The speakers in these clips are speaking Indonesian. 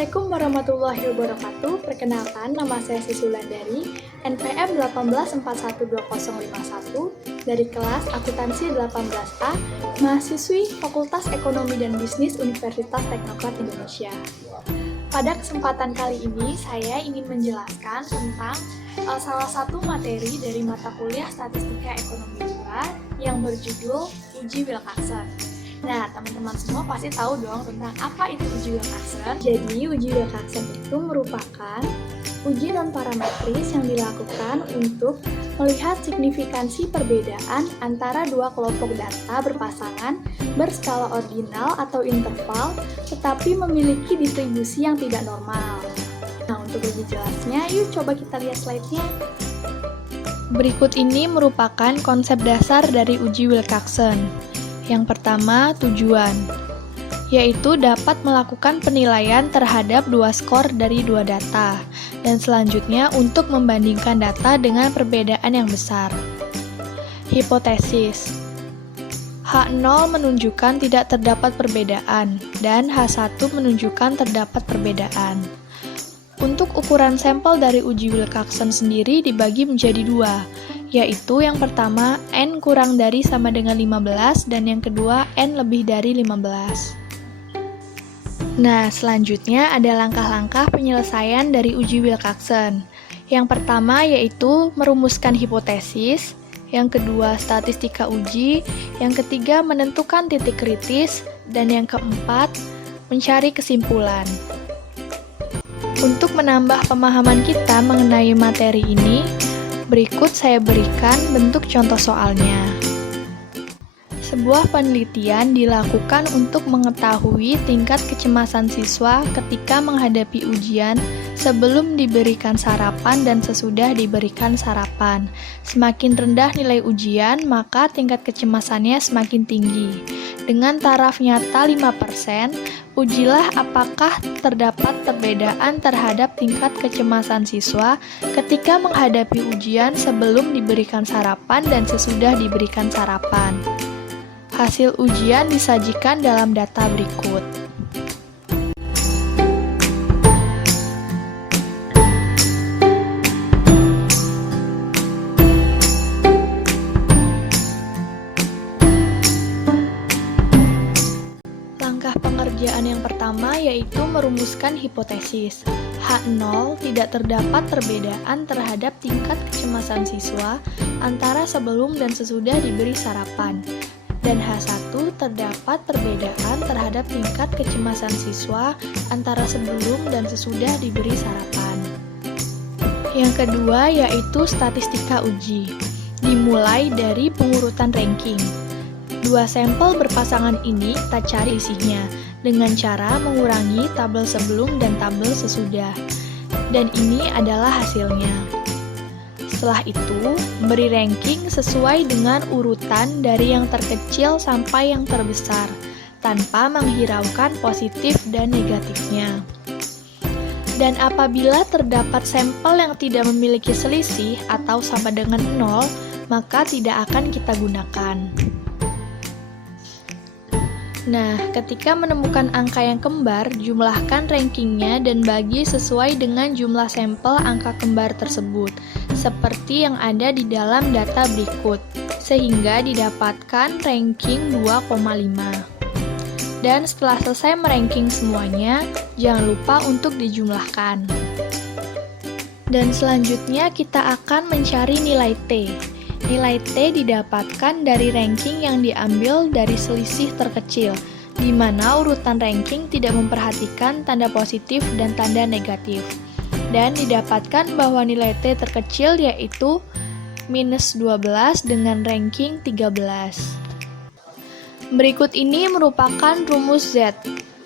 Assalamualaikum warahmatullahi wabarakatuh. Perkenalkan, nama saya Sisulandari, NPM 18412051 dari kelas Akuntansi 18A, mahasiswi Fakultas Ekonomi dan Bisnis Universitas Teknokrat Indonesia. Pada kesempatan kali ini, saya ingin menjelaskan tentang salah satu materi dari mata kuliah Statistika Ekonomi 2 yang berjudul Uji Wilcoxon. Nah, teman-teman semua pasti tahu dong tentang apa itu uji Wilcoxon. Jadi, uji Wilcoxon itu merupakan uji non-parametris yang dilakukan untuk melihat signifikansi perbedaan antara dua kelompok data berpasangan berskala ordinal atau interval, tetapi memiliki distribusi yang tidak normal. Nah, untuk lebih jelasnya, yuk coba kita lihat slide-nya. Berikut ini merupakan konsep dasar dari uji Wilcoxon. Yang pertama, tujuan, yaitu dapat melakukan penilaian terhadap dua skor dari dua data, dan selanjutnya untuk membandingkan data dengan perbedaan yang besar. Hipotesis, H0 menunjukkan tidak terdapat perbedaan, dan H1 menunjukkan terdapat perbedaan. Untuk ukuran sampel dari uji Wilcoxon sendiri dibagi menjadi dua, yaitu yang pertama N kurang dari sama dengan 15 dan yang kedua N lebih dari 15. Nah, selanjutnya ada langkah-langkah penyelesaian dari uji Wilcoxon. Yang pertama yaitu merumuskan hipotesis, yang kedua statistika uji, yang ketiga menentukan titik kritis, dan yang keempat mencari kesimpulan. Untuk menambah pemahaman kita mengenai materi ini, berikut saya berikan bentuk contoh soalnya. Sebuah penelitian dilakukan untuk mengetahui tingkat kecemasan siswa ketika menghadapi ujian sebelum diberikan sarapan dan sesudah diberikan sarapan. Semakin rendah nilai ujian, maka tingkat kecemasannya semakin tinggi. Dengan taraf nyata 5%, ujilah apakah terdapat perbedaan terhadap tingkat kecemasan siswa ketika menghadapi ujian sebelum diberikan sarapan dan sesudah diberikan sarapan. Hasil ujian disajikan dalam data berikut. Langkah pengerjaan yang pertama yaitu merumuskan hipotesis. H0 tidak terdapat perbedaan terhadap tingkat kecemasan siswa antara sebelum dan sesudah diberi sarapan. Dan H1 terdapat perbedaan terhadap tingkat kecemasan siswa antara sebelum dan sesudah diberi sarapan. Yang kedua yaitu statistika uji. Dimulai dari pengurutan ranking. Dua sampel berpasangan ini kita cari isinya dengan cara mengurangi tabel sebelum dan tabel sesudah. Dan ini adalah hasilnya. Setelah itu, beri ranking sesuai dengan urutan dari yang terkecil sampai yang terbesar, tanpa menghiraukan positif dan negatifnya. Dan apabila terdapat sampel yang tidak memiliki selisih atau sama dengan 0, maka tidak akan kita gunakan. Nah, ketika menemukan angka yang kembar, jumlahkan rankingnya dan bagi sesuai dengan jumlah sampel angka kembar tersebut, seperti yang ada di dalam data berikut, sehingga didapatkan ranking 2,5. Dan setelah selesai meranking semuanya, jangan lupa untuk dijumlahkan. Dan selanjutnya kita akan mencari nilai T. Nilai T didapatkan dari ranking yang diambil dari selisih terkecil, di mana urutan ranking tidak memperhatikan tanda positif dan tanda negatif. Dan didapatkan bahwa nilai T terkecil yaitu minus 12 dengan ranking 13. Berikut ini merupakan rumus Z.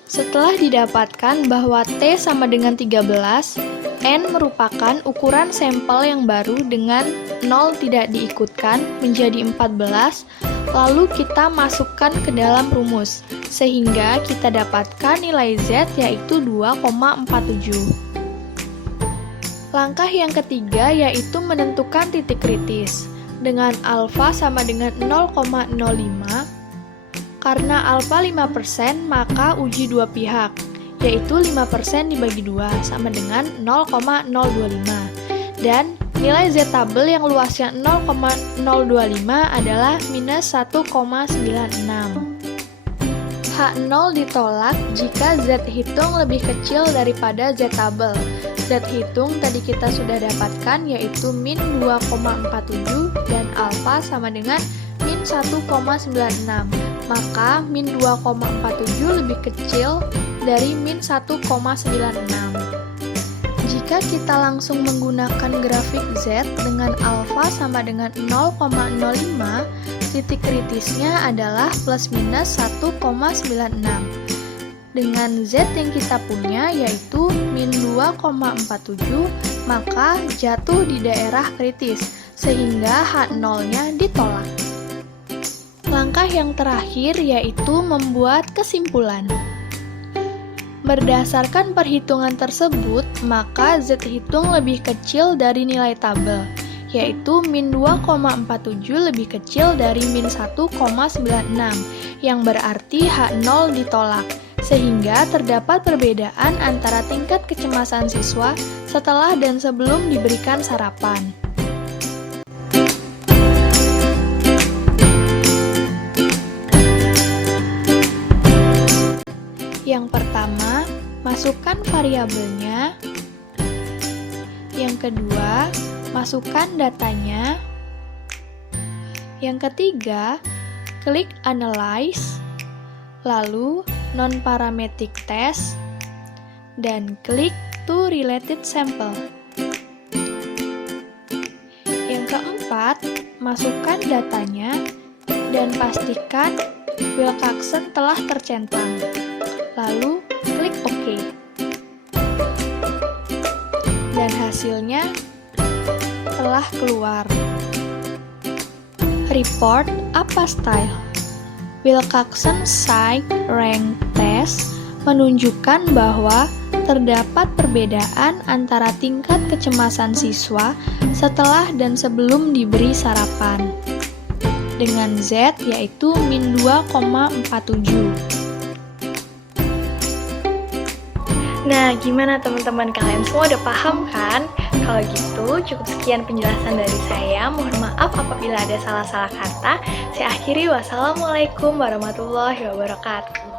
Setelah didapatkan bahwa T sama dengan 13, N merupakan ukuran sampel yang baru dengan 0 tidak diikutkan menjadi 14, lalu kita masukkan ke dalam rumus, sehingga kita dapatkan nilai Z yaitu 2,47. Langkah yang ketiga yaitu menentukan titik kritis. Dengan alfa sama dengan 0,05, karena alfa 5%, maka uji dua pihak, yaitu 5% dibagi 2, sama dengan 0,025. Dan nilai Z tabel yang luasnya 0,025 adalah minus 1,96. H0 ditolak jika Z hitung lebih kecil daripada Z tabel. Z hitung tadi kita sudah dapatkan yaitu min 2,47 dan alfa sama dengan min 1,96. Maka min 2,47 lebih kecil dari min 1,96. Jika kita langsung menggunakan grafik Z dengan alfa sama dengan 0,05, titik kritisnya adalah plus minus 1,96. Dengan Z yang kita punya yaitu min 2,47, maka jatuh di daerah kritis, sehingga H0-nya ditolak. Langkah yang terakhir yaitu membuat kesimpulan. Berdasarkan perhitungan tersebut, maka Z hitung lebih kecil dari nilai tabel, yaitu min 2,47 lebih kecil dari min 1,96, yang berarti H0 ditolak, sehingga terdapat perbedaan antara tingkat kecemasan siswa setelah dan sebelum diberikan sarapan. Yang pertama, masukkan variabelnya. Yang kedua, masukkan datanya. Yang ketiga, klik Analyze, lalu Non-Parametric Test, dan klik To Related Sample. Yang keempat, masukkan datanya dan pastikan Wilcoxon telah tercentang. Lalu klik OK. Dan hasilnya telah keluar. Report apa style? Wilcoxon Site Rank Test menunjukkan bahwa terdapat perbedaan antara tingkat kecemasan siswa setelah dan sebelum diberi sarapan. Dengan Z yaitu min 2,47. Nah, gimana teman-teman, kalian semua udah paham kan? Kalau gitu, cukup sekian penjelasan dari saya. Mohon maaf apabila ada salah-salah kata. Saya akhiri, wassalamualaikum warahmatullahi wabarakatuh.